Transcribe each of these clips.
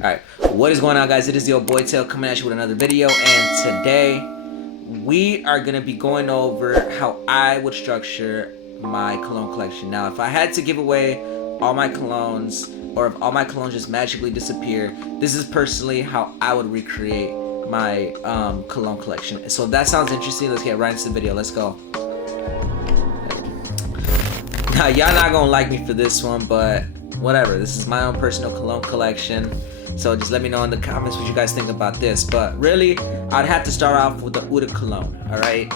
Alright, what is going on, guys? It is the old boy Tail coming at you with another video, and today we are going to be going over how I would structure my cologne collection. Now, if I had to give away all my colognes, or if all my colognes just magically disappear, this is personally how I would recreate my cologne collection. So if that sounds interesting, let's get right into the video. Let's go. Now, y'all not gonna like me for this one, but whatever. This is my own personal cologne collection. So just let me know in the comments what you guys think about this. But really, I'd have to start off with the Eau de Cologne, alright?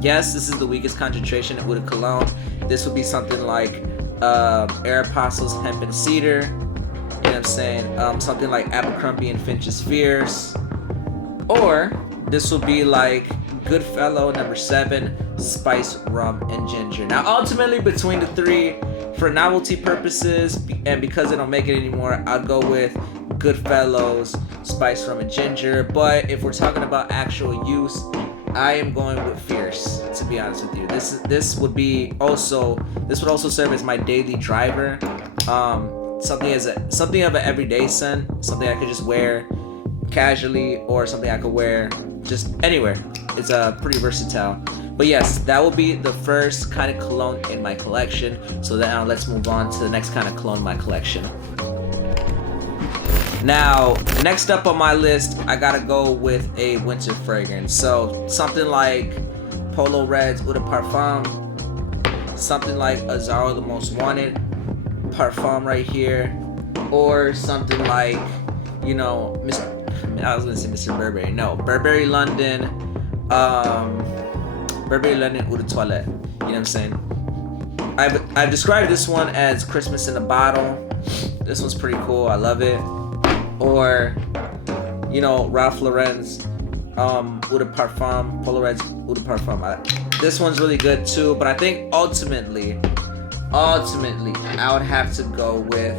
Yes, this is the weakest concentration of Eau de Cologne. This would be something like Aeropostale's Hemp and Cedar. You know what I'm saying? Something like Abercrombie and Fitch's Fierce. Or this would be like Goodfellow No. 7, Spice, Rum, and Ginger. Now, ultimately, between the three, for novelty purposes, and because they don't make it anymore, I'd go with Goodfellows, Spice, Rum, and Ginger. But if we're talking about actual use, I am going with Fierce, to be honest with you. This would also serve as my daily driver. Something of an everyday scent, something I could just wear casually, or something I could wear just anywhere. It's pretty versatile. But yes, that will be the first kind of cologne in my collection. So now let's move on to the next kind of cologne in my collection. Now, next up on my list, I gotta go with a winter fragrance. So something like Polo Red's Eau de Parfum, something like Azzaro The Most Wanted Parfum right here, or something like, you know, I was gonna say Mr. Burberry. No, Burberry London, Burberry London Eau de Toilette. You know what I'm saying? I've described this one as Christmas in a bottle. This one's pretty cool. I love it. Or, you know, Ralph Lauren's Eau de Parfum, Polo Red's Eau de Parfum. This one's really good too. But I think ultimately, I would have to go with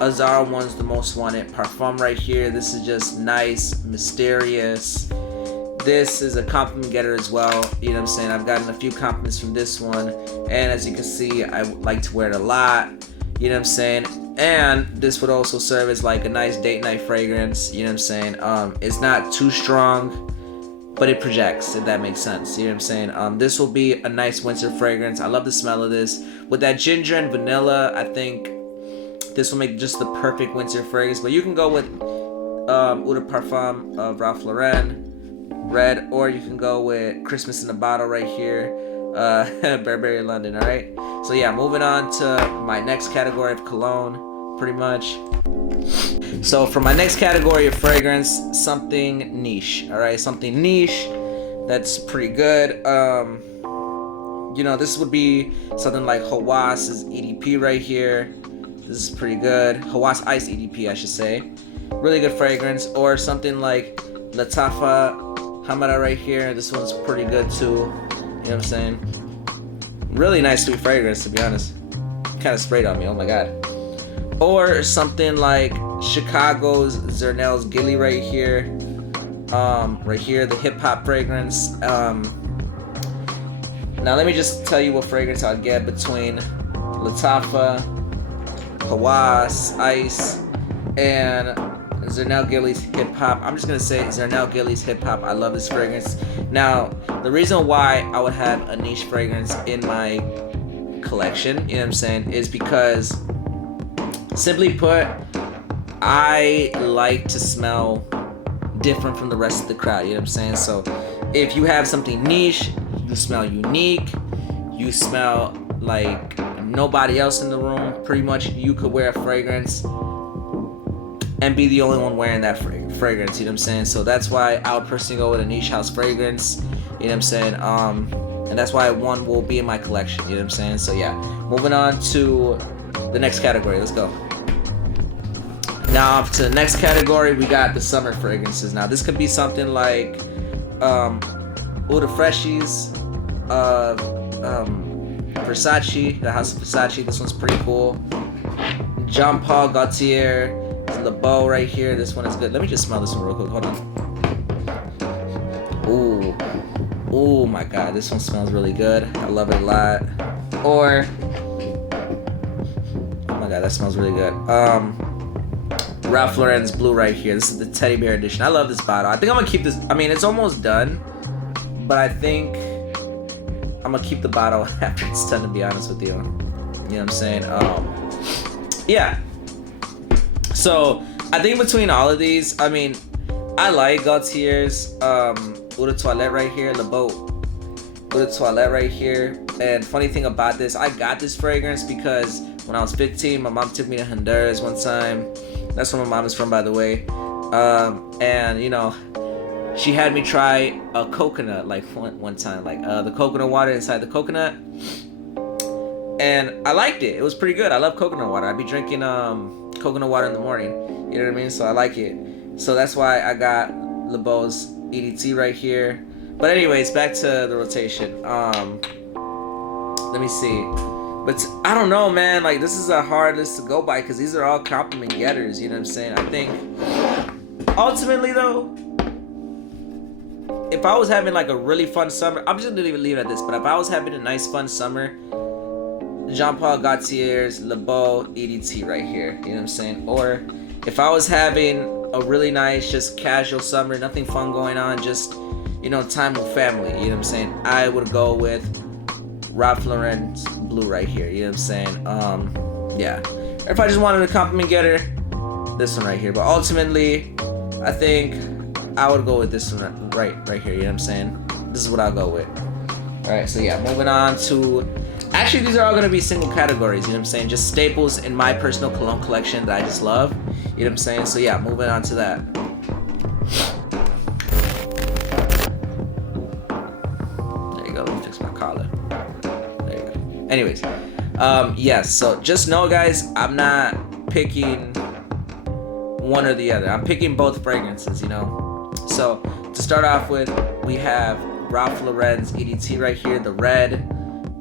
Azzaro One's The Most Wanted Parfum right here. This is just nice, mysterious. This is a compliment getter as well. You know what I'm saying? I've gotten a few compliments from this one, and as you can see, I like to wear it a lot. You know what I'm saying? And this would also serve as like a nice date night fragrance. You know what I'm saying? It's not too strong, but it projects, if that makes sense. You know what I'm saying? This will be a nice winter fragrance. I love the smell of this. With that ginger and vanilla, I think this will make just the perfect winter fragrance. But you can go with Eau de Parfum of Ralph Lauren Red, or you can go with Christmas in a Bottle right here, Burberry London. Alright, so yeah, moving on to my next category of cologne, pretty much. So for my next category of fragrance, something niche. Alright, something niche that's pretty good. You know, this would be something like Hawass's EDP right here. This is pretty good. Hawass Ice EDP, I should say. Really good fragrance. Or something like Lattafa Hamada right here. This one's pretty good too. You know what I'm saying? Really nice sweet fragrance, to be honest. Kind of sprayed on me. Oh my god. Or something like Chicago's Zernel's Gilly right here. Right here, the hip hop fragrance. Now let me just tell you what fragrance I'd get between Lattafa, Hawass Ice, and Zernel Gilly's Hip Hop. I'm just gonna say Zernel Gilly's Hip Hop. I love this fragrance. Now, the reason why I would have a niche fragrance in my collection, you know what I'm saying, is because, simply put, I like to smell different from the rest of the crowd. You know what I'm saying? So, if you have something niche, you smell unique, you smell like nobody else in the room. Pretty much, you could wear a fragrance and be the only one wearing that fragrance, you know what I'm saying? So that's why I would personally go with a niche house fragrance, you know what I'm saying? And that's why one will be in my collection, you know what I'm saying? So yeah, moving on to the next category, let's go. Now to the next category, we got the summer fragrances. Now this could be something like Eau de Freshies, Versace, the House of Versace. This one's pretty cool. Jean Paul Gaultier, Le Beau right here. This one is good. Let me just smell this one real quick. Hold on. Ooh. Oh my god, this one smells really good. I love it a lot. Or, oh my god, that smells really good. Ralph Lauren's blue right here. This is the teddy bear edition. I love this bottle. I think I'm gonna keep this. I mean, it's almost done, but I think I'm gonna keep the bottle after it's done, to be honest with you. You know what I'm saying? Yeah. So I think between all of these, I mean, I like Gaultier's Eau de Toilette right here, Le Beau Eau de Toilette right here. And funny thing about this, I got this fragrance because when I was 15, my mom took me to Honduras one time. That's where my mom is from, by the way. And you know, she had me try a coconut like one time, like the coconut water inside the coconut, and I liked it. It was pretty good. I love coconut water. I'd be drinking coconut water in the morning. You know what I mean? So I like it. So that's why I got Le Beau's EDT right here. But anyways, back to the rotation. Let me see. But I don't know, man. Like, this is a hard list to go by because these are all compliment getters. You know what I'm saying? I think ultimately, though, if I was having like a really fun summer, I'm just gonna leave it at this. But if I was having a nice, fun summer, Jean Paul Gaultier's Le Beau EDT right here. You know what I'm saying? Or if I was having a really nice, just casual summer, nothing fun going on, just, you know, time with family. You know what I'm saying? I would go with Ralph Lauren's blue right here. You know what I'm saying? Yeah. Or if I just wanted a compliment getter, this one right here. But ultimately, I think I would go with this one right here. You know what I'm saying? This is what I'll go with. All right. So yeah, moving on to. Actually, these are all gonna be single categories. You know what I'm saying? Just staples in my personal cologne collection that I just love. You know what I'm saying? So yeah, moving on to that. There you go. Let me fix my collar. There you go. Anyways, yes. So just know, guys, I'm not picking one or the other. I'm picking both fragrances. You know. So to start off with, we have Ralph Lauren's EDT right here, the red.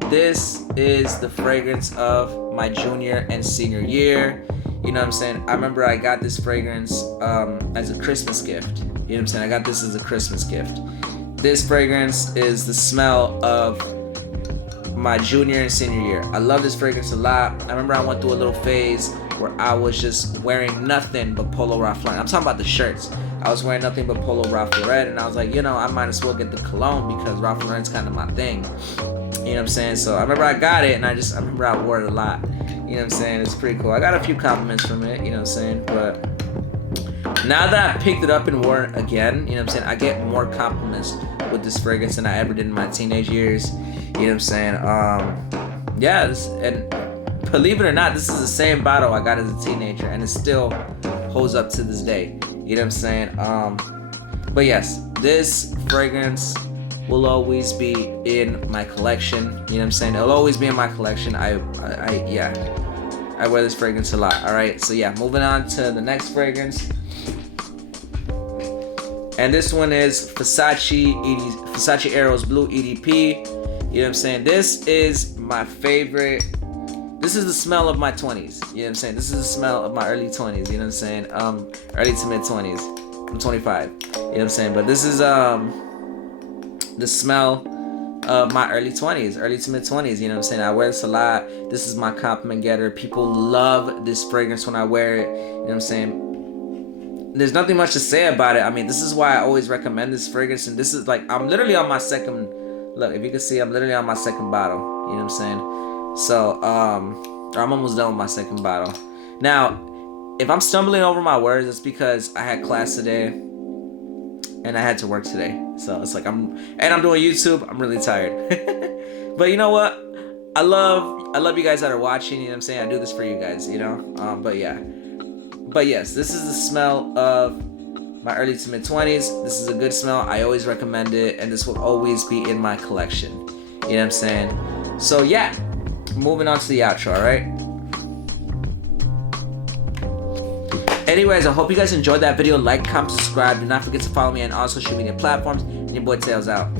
This is the fragrance of my junior and senior year. You know what I'm saying? I remember I got this fragrance as a Christmas gift. You know what I'm saying? I got this as a Christmas gift. This fragrance is the smell of my junior and senior year. I love this fragrance a lot. I remember I went through a little phase where I was just wearing nothing but Polo Ralph Lauren. I'm talking about the shirts. I was wearing nothing but Polo Ralph Lauren, and I was like, you know, I might as well get the cologne because Ralph Lauren's kind of my thing. You know what I'm saying? So I remember I got it, and I remember I wore it a lot. You know what I'm saying? It's pretty cool. I got a few compliments from it, you know what I'm saying? But now that I picked it up and wore it again, you know what I'm saying? I get more compliments with this fragrance than I ever did in my teenage years. You know what I'm saying? Yeah, and believe it or not, this is the same bottle I got as a teenager, and it still holds up to this day. You know what I'm saying? But yes, this fragrance will always be in my collection. You know what I'm saying? It'll always be in my collection. I wear this fragrance a lot. All right. So yeah, moving on to the next fragrance. And this one is Versace Eros Blue EDP. You know what I'm saying? This is my favorite. This is the smell of my 20s. You know what I'm saying? This is the smell of my early 20s. You know what I'm saying? Early to mid 20s. I'm 25. You know what I'm saying? But this is the smell of my early 20s, early to mid 20s. You know what I'm saying? I wear this a lot. This is my compliment getter. People love this fragrance when I wear it. You know what I'm saying? There's nothing much to say about it. I mean, this is why I always recommend this fragrance. And this is like, I'm literally on my second, look, if you can see, I'm literally on my second bottle. You know what I'm saying? So, I'm almost done with my second bottle. Now, if I'm stumbling over my words, it's because I had class today and I had to work today. So it's like I'm doing YouTube. I'm really tired. But you know what? I love you guys that are watching. You know what I'm saying? I do this for you guys, you know? But yeah. But yes, this is the smell of my early to mid 20s. This is a good smell. I always recommend it, and this will always be in my collection. You know what I'm saying? So yeah, moving on to the outro, alright? Anyways, I hope you guys enjoyed that video. Like, comment, subscribe. Do not forget to follow me on all social media platforms. And your boy Tails out.